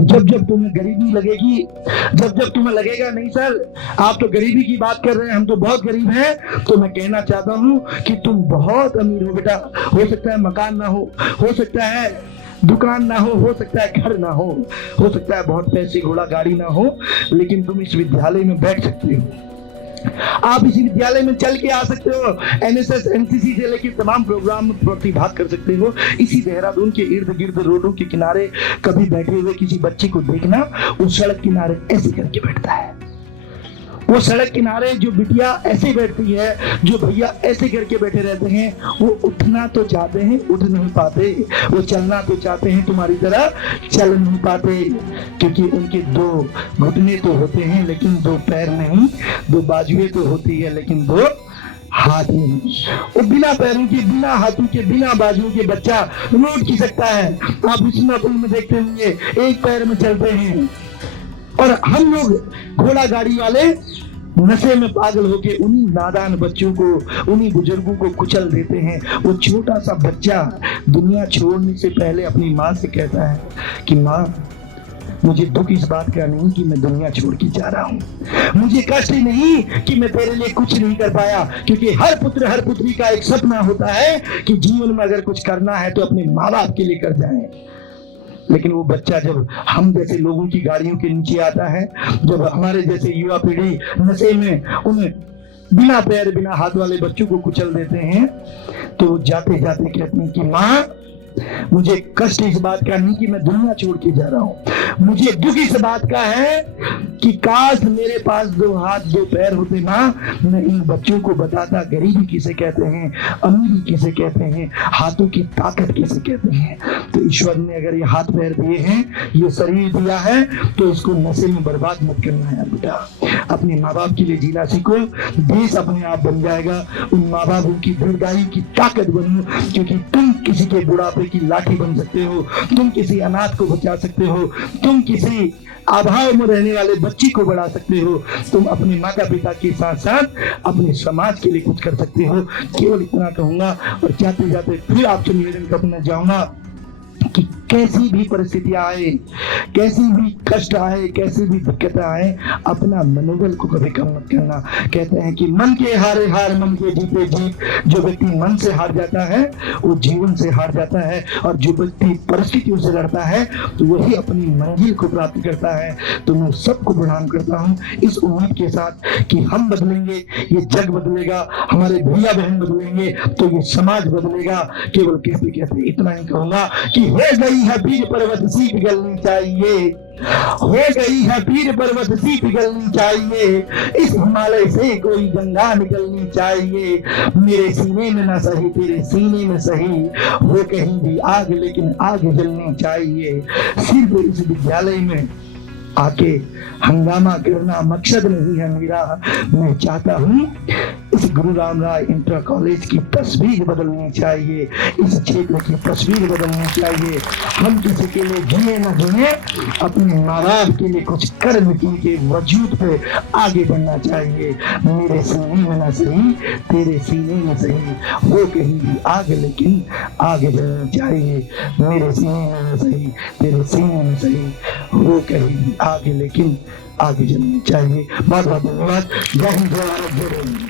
और जब जब तुम्हें गरीबी लगेगी, जब जब तुम्हें लगेगा नहीं सर आप तो गरीबी की बात कर रहे हैं, हम तो बहुत गरीब हैं, तो मैं कहना चाहता हूं कि तुम बहुत अमीर हो बेटा। हो सकता है मकान ना हो सकता है दुकान ना हो सकता है घर ना हो सकता है बहुत पैसे घोड़ा गाड़ी ना हो, लेकिन तुम इस विद्यालय में बैठ सकते हो, आप इसी विद्यालय में चल के आ सकते हो, एनएसएस एनसीसी से लेकर तमाम प्रोग्राम में प्रतिभाग कर सकते हो। इसी देहरादून के इर्द गिर्द रोडों के किनारे कभी बैठे हुए किसी बच्चे को देखना, वो सड़क किनारे ऐसे करके बैठता है, वो सड़क किनारे जो बिटिया ऐसे बैठती है, जो भैया ऐसे करके बैठे रहते हैं, वो उठना तो चाहते हैं उठ नहीं पाते, वो चलना तो चाहते हैं तुम्हारी तरह चल नहीं पाते, क्योंकि उनके दो घुटने तो होते हैं लेकिन दो पैर नहीं, दो बाजुएं तो होती है लेकिन दो हाथ नहीं। वो बिना पैरों के बिना हाथों के बिना बाजुओं के बच्चा रोड की सकता है। आप बिस्मिल्लाह में देखते होंगे एक पैर में चलते हैं, और हम लोग घोड़ा गाड़ी वाले नशे में पागल होके उन्हीं नादान बच्चों को, उन्हीं बुजुर्गों को कुचल देते हैं। वो छोटा सा बच्चा दुनिया छोड़ने से पहले अपनी माँ से कहता है कि माँ मुझे दुख इस बात का नहीं कि मैं दुनिया छोड़ के जा रहा हूँ, मुझे कष्ट ही नहीं कि मैं तेरे लिए कुछ नहीं कर पाया, क्योंकि हर पुत्र हर पुत्री का एक सपना होता है कि जीवन में अगर कुछ करना है तो अपने माँ बाप के लिए कर जाए। लेकिन वो बच्चा जब हम जैसे लोगों की गाड़ियों के नीचे आता है, जब हमारे जैसे युवा पीढ़ी नशे में उन्हें बिना पैर बिना हाथ वाले बच्चों को कुचल देते हैं, तो जाते जाते कहते हैं कि माँ मुझे कष्ट इस बात का नहीं कि मैं दुनिया छोड़ के जा रहा हूँ, मुझे दुख इस बात का है कि काश मेरे पास दो हाथ दो पैर होते माँ, मैं इन बच्चों को बताता गरीबी किसे कहते हैं, अमीरी किसे कहते हैं, हाथों की ताकत किसे कहते हैं। तो ईश्वर ने अगर ये हाथ पैर दिए हैं, ये शरीर दिया है, तो इसको नशे में बर्बाद मत करना है बेटा। अपने माँ बाप के लिए जीना सीखो, देश अपने आप बन जाएगा। उन माँ बापों की दीर्घायु की ताकत बनो, क्योंकि तुम किसी के बुढ़ापे की लाठी बन सकते हो, तुम किसी अनाथ को बचा सकते हो, तुम किसी अभाव में रहने वाले बच्चे को बढ़ा सकते हो, तुम अपने माता पिता के साथ साथ अपने समाज के लिए कुछ कर सकते हो। केवल इतना कहूंगा और जाते जाते फिर आपसे निवेदन करना चाहूंगा कि कैसी भी परिस्थितियां आए, कैसी भी कष्ट आए, कैसी भी दिक्कतें आए, अपना मनोबल को कभी कम मत करना। कहते हैं कि मन के हारे हार मन के जीते जीत। जो व्यक्ति मन से हार जाता है वो जीवन से हार जाता है, और जो व्यक्ति परिस्थितियों से लड़ता है तो वही अपनी मंजिल को प्राप्त करता है। तो मैं सबको प्रणाम करता हूँ इस उम्मीद के साथ कि हम बदलेंगे, ये जग बदलेगा, हमारे भैया बहन बदलेंगे तो ये समाज बदलेगा। केवल कहते कहते इतना ही कहूंगा कि हो गई है पीर पर्वत सी पिघलनी चाहिए, हो गई है पीर पर्वत सी पिघलनी चाहिए, इस हिमालय से कोई गंगा निकलनी चाहिए। मेरे सीने में ना सही तेरे सीने में सही, हो कहीं भी आग लेकिन आग जलनी चाहिए। सिर्फ इस विद्यालय में आके हंगामा करना मकसद नहीं है मेरा। मैं चाहता हूँ इस गुरु राम राय इंटर कॉलेज की तस्वीर बदलनी चाहिए, इस क्षेत्र की तस्वीर बदलनी चाहिए। हम किसी के लिए जिए न जिए, अपने माँ बाप के लिए कुछ कर्म के वजूद पे आगे बढ़ना चाहिए। मेरे सीने में न सही तेरे सीने में सही, वो कहीं भी आग लेकिन आगे बढ़ना चाहिए। मेरे सीने में न सही तेरे सीने में सही, वो कहीं भी आगे लेकिन आगे चलनी चाहिए। बहुत बहुत धन्यवाद। जय हिंद जय भारत जय हिंद।